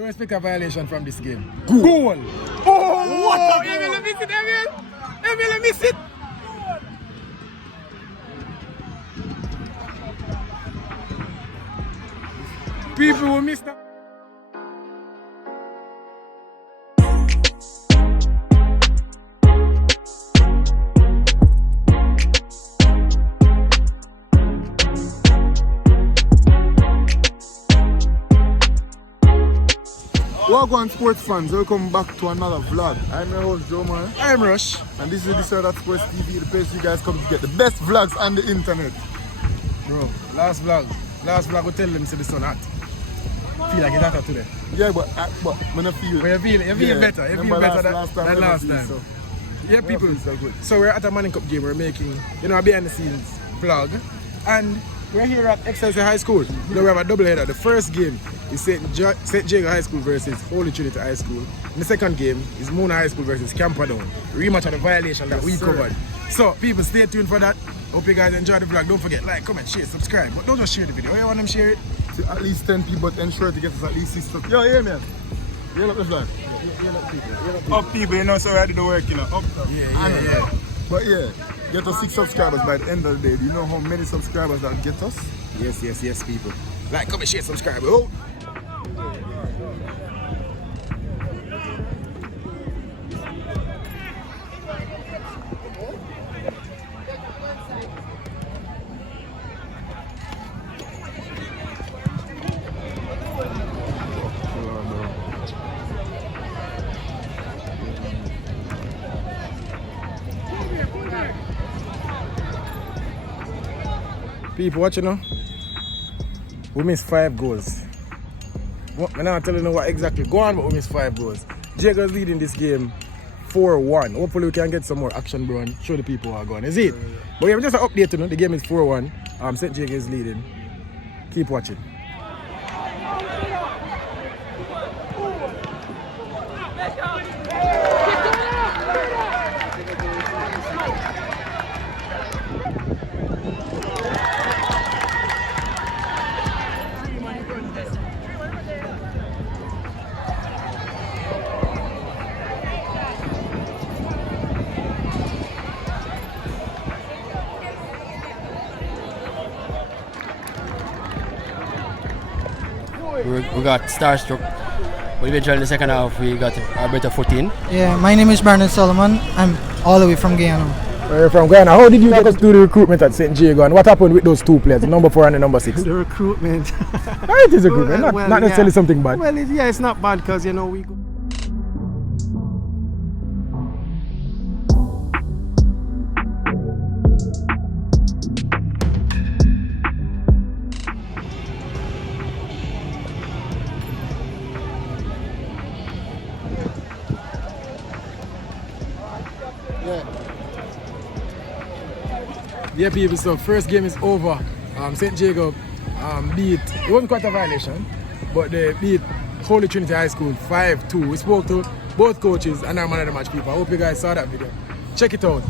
Don't expect a violation from this game. Goal! Oh! What? Emil, miss it, Emil! Emil, miss it! People will miss that. Welcome sports fans, welcome back to another vlog. I'm your host Joe Man. I'm Rush. And this is the That Sports TV, the place you guys come to get the best vlogs on the internet. Bro, last vlog we tell them to the sun hot. Feel like it's hotter today. Yeah, but when I feel... But you feel better. You feel better than last time. So. Yeah, people. So we're at a Manning Cup game. We're making, a behind the scenes vlog. And we're here at Excelsior High School. Now we have a double header. The first game is St. Jago High School versus Holy Trinity High School. And the second game is Mona High School versus Camperdown. Rematch of the violation that we covered. So people, stay tuned for that. Hope you guys enjoy the vlog. Don't forget, like, comment, share, subscribe. But don't just share the video. You want them to share it? To at least 10 people, but ensure to get us at least 6 subscribers. Yo, yeah, man. Yell up the vlog. Up people, so I do the work, Up. Yeah. But yeah, get us 6 subscribers by the end of the day. Do you know how many subscribers that get us? Yes, people. Like, comment, share, subscribe. Oh. People watching now, we missed 5 goals. I'm not telling you what exactly go on, but we missed 5 goals. Jago's leading this game 4-1. Hopefully we can get some more action, bro, and show the people how going. Is it? But yeah, just an update, the game is 4-1. St. Jago is leading. Keep watching. We got starstruck, but eventually in the second half we got a better footing. Yeah, my name is Brandon Solomon. I'm all the way from Guyana. Where are you from Guyana? How did you get us to the recruitment at St. Jago, and what happened with those 2 players, the number 4 and the number 6? The recruitment. It is recruitment, not necessarily something bad. Well, it's not bad because, we go. Yeah, people, so first game is over. St. Jago beat, it wasn't quite a violation, but they beat Holy Trinity High School 5-2. We spoke to both coaches and our man of the match people. I hope you guys saw that video. Check it out.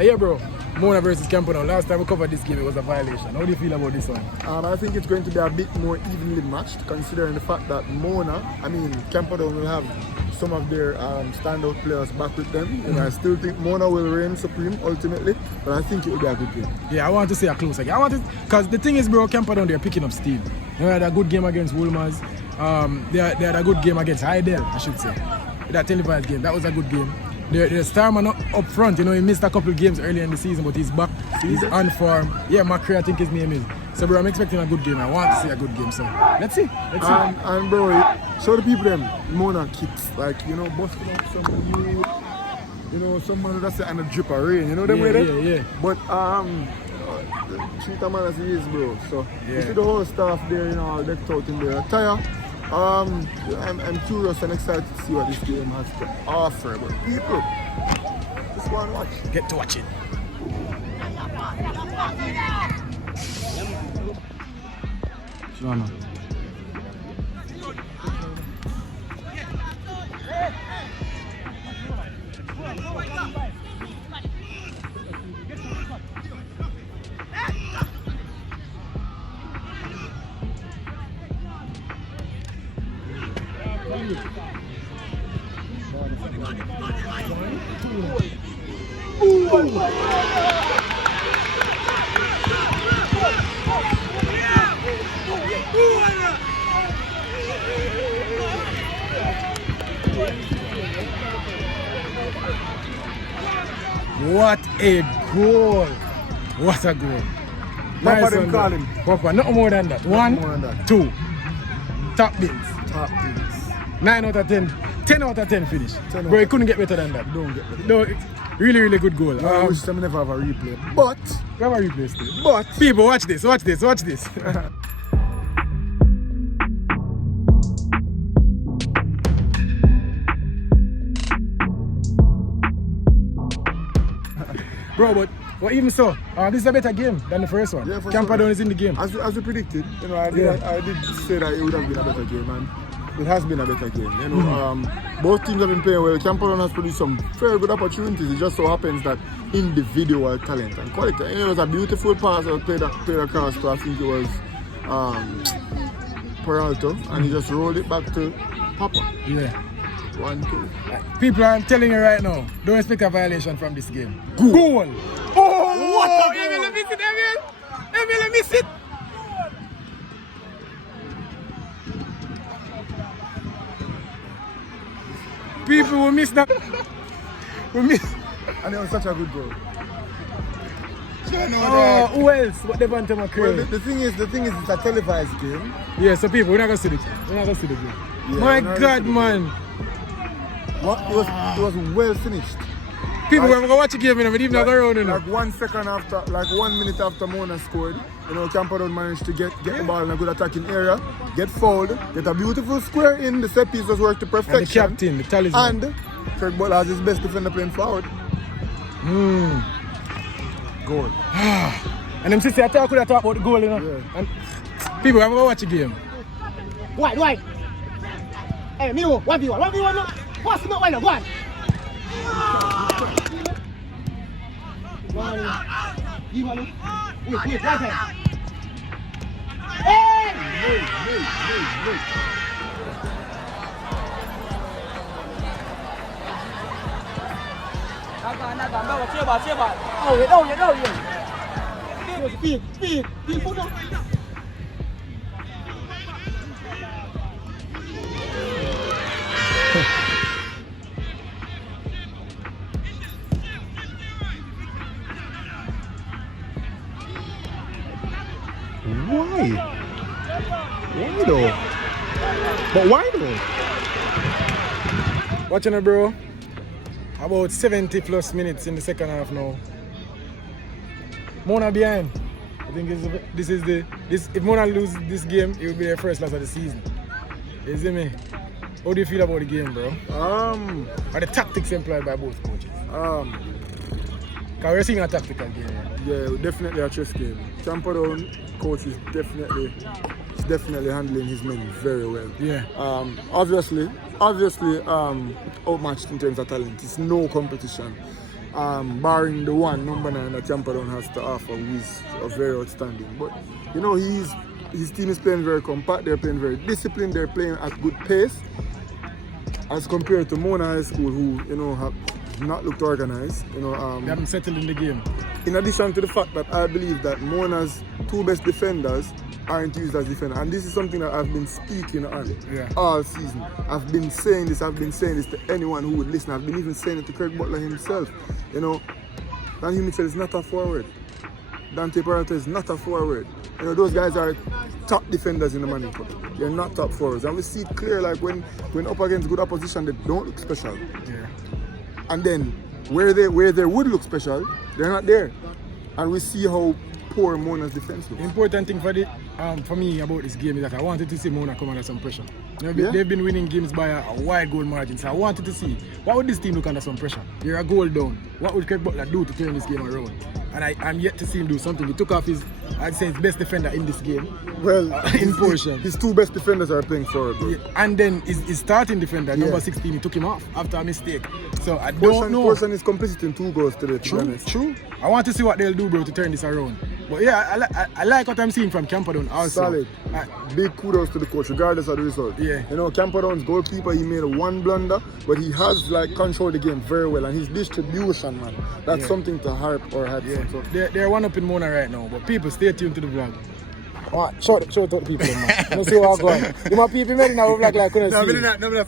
Yeah, bro, Mona versus Camperdown. Last time we covered this game, it was a violation. How do you feel about this one? I think it's going to be a bit more evenly matched, considering the fact that Camperdown will have some of their standout players back with them. And I still think Mona will reign supreme ultimately, but I think it will be a good game. Yeah, I want to see a close game. Because the thing is, bro, Camperdown, they're picking up steam. They had a good game against Wolmer's. They had a good game against Hydel, I should say. That televised game, that was a good game. The star man up front, he missed a couple of games earlier in the season, but he's back. He's on form. Yeah, Macri, I think his name is. So, bro, I'm expecting a good game. I want to see a good game. So, let's see. And bro, show the people them Mona kicks. Like, busting up some new, someone that's on a drip of rain. You know them way there? Yeah. But, treat a man as he is, bro. So, you see the whole staff there, all decked out in their attire. I'm curious and excited to see what this game has to offer. But people, just want to watch. Get to watch it. Sure, man. What a goal! What a goal! Papa them one call there. him. Papa, nothing more than that. One, more than that. 2. Top bins. Top things. 9 out of 10. 10 out of 10 finish. 10 Bro, out it couldn't get better than that. Don't get better. No, really, really good goal. I wish them never have a replay. But, we have a replay still. but, People, watch this, watch this, watch this. Bro, but even so, this is a better game than the first one. Yeah, for Camperdown sure. is in the game. As we predicted, you know, I did say that it would have been a better game, and it has been a better game. You know, both teams have been playing well. Camperdown has produced some very good opportunities. It just so happens that individual talent and quality. And it was a beautiful pass that played across to, I think it was Peralta, and he just rolled it back to Papa. Yeah. 1-2. People, I'm telling you right now, don't expect a violation from this game. Goal! Oh, what a goal! Emil, miss it, Emil! Emil, miss it! People will miss that. We miss. And it was such a good goal. Oh, who else? What they want to Well, create? the thing is, it's a televised game. Yeah, so people, we're not gonna see the game. We're not gonna see the game. Yeah, My we're not God, gonna see man. It was well finished. People, we're gonna watch the game, and we're even not going around, you know. Like 1 second after, like 1 minute after Mona scored, you know, Camperdown managed to get the ball in a good attacking area, get fouled, get a beautiful square in. The set piece was worked to perfection. And the captain, the talisman. And Craig Butler has his best defender playing forward. Goal. And them sister, I could have talked about the goal, you know. Yeah. And people, I'm gonna watch the game. Why? Hey, me no, 1v1, 1v1 no. What's not why no? Go on. Give one. Wait, right hand. Hey! Speed, put on. Why? Why though? But why though? Watching it, bro. About 70 plus minutes in the second half now. Mona behind. I think if Mona lose this game, it will be their first loss of the season. You see me? How do you feel about the game, bro? Are the tactics employed by both coaches? Because we're seeing a tactical game. Yeah, definitely a chess game. Camperdown coach is definitely handling his men very well. Yeah. Obviously, outmatched in terms of talent. It's no competition. Barring the one number 9 that Camperdown has to offer, who is very outstanding. But you know, his team is playing very compact. They're playing very disciplined. They're playing at good pace, as compared to Mona High School, who have not looked organized. They haven't settled in the game. In addition to the fact that I believe that Mona's 2 best defenders aren't used as defenders, and this is something that I've been speaking on all season. I've been saying this to anyone who would listen. I've been even saying it to Craig Butler himself. Daniel Mitchell is not a forward. Dante Peralta is not a forward. Those guys are top defenders in the Manning Cup. They're not top forwards, and we see it clear. Like when up against good opposition, they don't look special. Yeah. And then where they would look special, they're not there. And we see how poor Mona's defense looks. The important thing for me about this game is that I wanted to see Mona come under some pressure. They've been winning games by a wide goal margin, so I wanted to see what would this team look under some pressure. You're a goal down. What would Craig Butler do to turn this game around? And I'm yet to see him do something. He took off his best defender in this game. Well, in portion. His 2 best defenders are playing forward. Yeah. And then his starting defender, number 16, he took him off after a mistake. So I don't know. Portion is complicit in 2 goals today, to be honest. True. I want to see what they'll do, bro, to turn this around. But yeah, I like what I'm seeing from Camperdown also. Solid. Big kudos to the coach, regardless of the result. Yeah. You know, Camperdown's goalkeeper, he made one blunder, but he has like controlled the game very well, and his distribution, man, that's something to harp or hat. Yeah. So. They're one up in Mona right now, but people stay tuned to the vlog. Alright, show it to the people, man. Let's see what's going on. You my people made now vlog like couldn't see. No, look.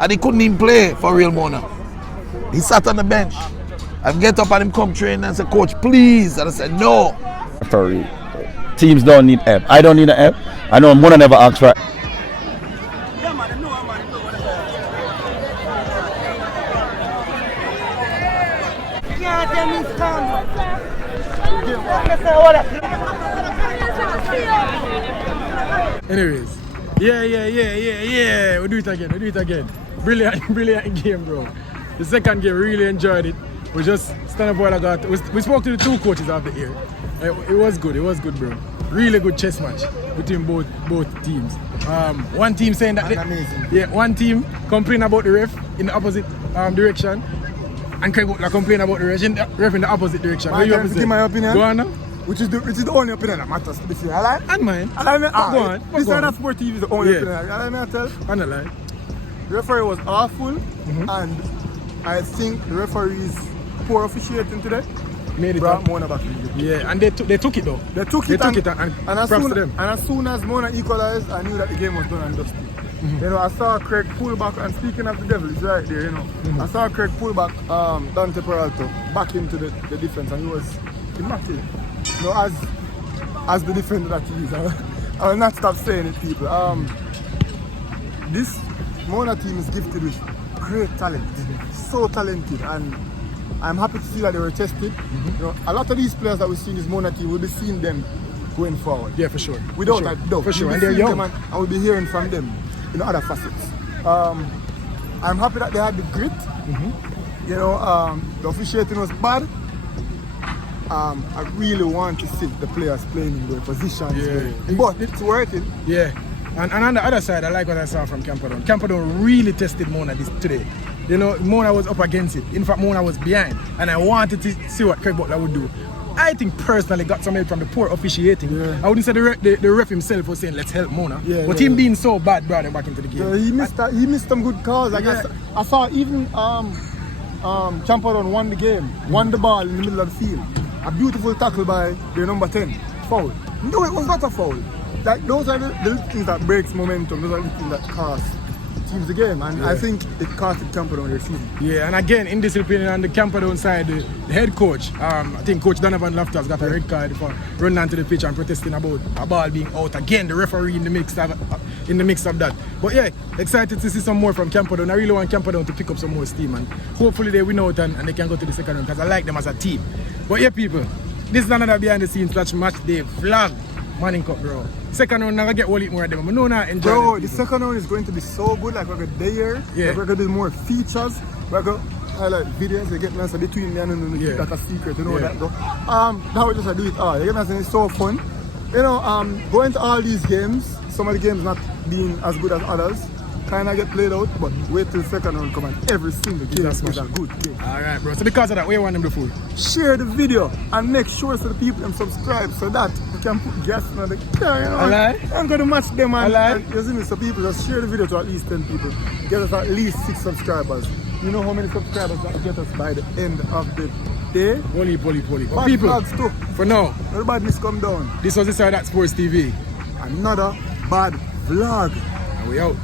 And he couldn't even play for real Mona. He sat on the bench. I get up and him come train and say, coach, please. And I said, no. Sorry. Teams don't need help. I don't need a help. I know Mona never asked for it. Anyways, yeah. We'll do it again. Brilliant game, bro. The second game, really enjoyed it. We just stand up while I got. We spoke to the two coaches of the year. It was good, bro. Really good chess match between both teams. One team saying that one team complaining about the ref in the opposite direction, and Craig Butler complaining about the ref in the opposite direction. What you have to say? My opinion. Go on now. Which is the only opinion that matters to be fair. I like. And mine. Go on. Go This side on. of sport TV is the only opinion. I tell. On the line. The referee was awful, and I think the referee's poor officiating today Made it brought up. Mona back. Yeah, and they took it though. They took it and as soon as Mona equalized, I knew that the game was done and dusted. You know, I saw Craig pull back, and speaking of the devil, he's right there, you know. I saw Craig pull back Dante Peralta back into the defense, and he was immaculate. You know, as the defender that he is. I will not stop saying it, people. This Mona team is gifted with great talent, so talented, and I'm happy to see that they were tested. You know, a lot of these players that we see in this Mona team, we'll be seeing them going forward. Yeah, for sure. Without a doubt. For sure, We'll and be they're seeing young. them and we'll be hearing from them in other facets. I'm happy that they had the grit. You know, the officiating was bad. I really want to see the players playing in their positions. Yeah. But it's working. Yeah. And on the other side, I like what I saw from Camperdown. Camperdown really tested Mona today. You know, Mona was up against it. In fact, Mona was behind. And I wanted to see what Craig Butler would do. I think personally got some help from the poor officiating. Yeah. I wouldn't say the ref himself was saying, let's help Mona. Yeah, but him being so bad brought him back into the game. Yeah, he missed some good calls. Like I saw even Camperdown won the game, won the ball in the middle of the field. A beautiful tackle by their number 10. Foul. No, it was not a foul. Like those are the things that breaks momentum. Those are the things that cost teams the game, and I think it costed Camperdown their season. Yeah, and again, indiscipline on the Camperdown side, the head coach, I think Coach Donovan Loftus got a red card for running onto the pitch and protesting about a ball being out. Again, the referee in the mix of that. But yeah, excited to see some more from Camperdown. I really want Camperdown to pick up some more steam, and hopefully they win out and they can go to the second round, because I like them as a team. But yeah, people, this is another behind the scenes match day vlog. Manning Cup, bro. Second round, I'm gonna get all it more of them. But no, not enjoy. Bro, the second round is going to be so good. Like, we're going to there. Yeah. Like, we're going to do more features. We're going to highlight videos. They get nice between me and keep that a secret. You know that, though. Now we just do it all. You get nice, and it's so fun. You know, going to all these games, some of the games not being as good as others, kind of get played out, but wait till the second round come and every single game is a good game. Alright, bro. So because of that, where you want them to fool? Share the video and make sure so the people them subscribe so that we can put gas in the car, you know. I'm going to match them and you see me, so people just share the video to at least 10 people. Get us at least 6 subscribers. You know how many subscribers that get us by the end of the day? Poly. Bad People, vlogs too. for now, No badness come down. this was Inside That Sports TV. Another bad vlog. And we out.